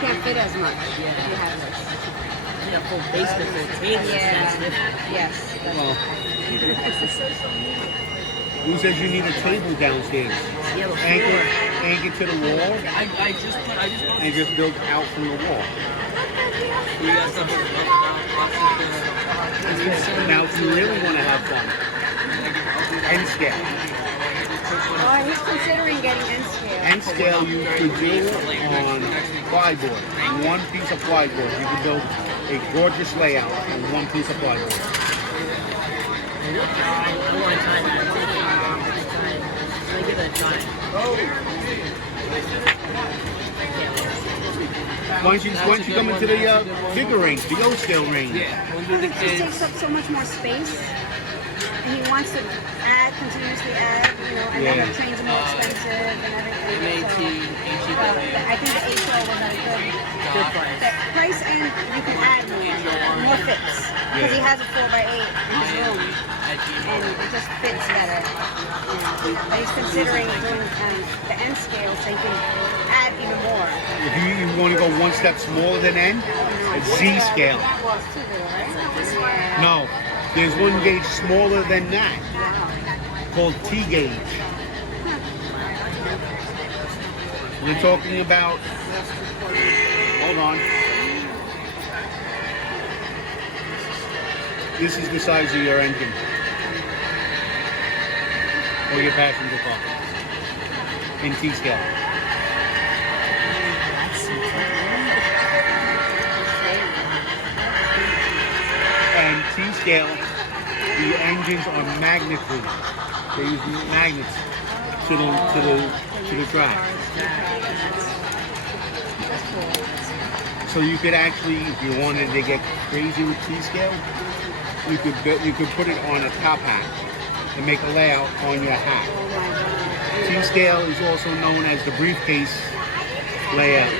can't fit as much if you have this. A full basement full of tables. Yes. Well, who says you need a table downstairs? Anchor to the wall, I just and just build out from the wall. We got something Now, if you really want to have fun, end scale. Oh, he's considering getting end scale. End scale you could do on plywood. One piece of plywood. You can build a gorgeous layout on one piece of plywood. Once you come into the bigger range, the O scale range. It just takes up so much more space. And he wants to continuously add, and then the trains are more expensive and everything. So, I think the HL was at a good price, and you can add more fits. Because he has a 4x8 in his room, and it just fits better. But he's considering doing the end scale so he can add even more. If you want to go one step smaller than N, it's Z scale. That was too little, right? No, there's one gauge smaller than that called T gauge. We're talking about, hold on. This is the size of your engine or your passenger car in T scale. And T scale, the engines are magnetic. They use magnets to the track. So you could actually, if you wanted to get crazy with T scale, you could put it on a top hat and make a layout on your hat. T scale is also known as the briefcase layout.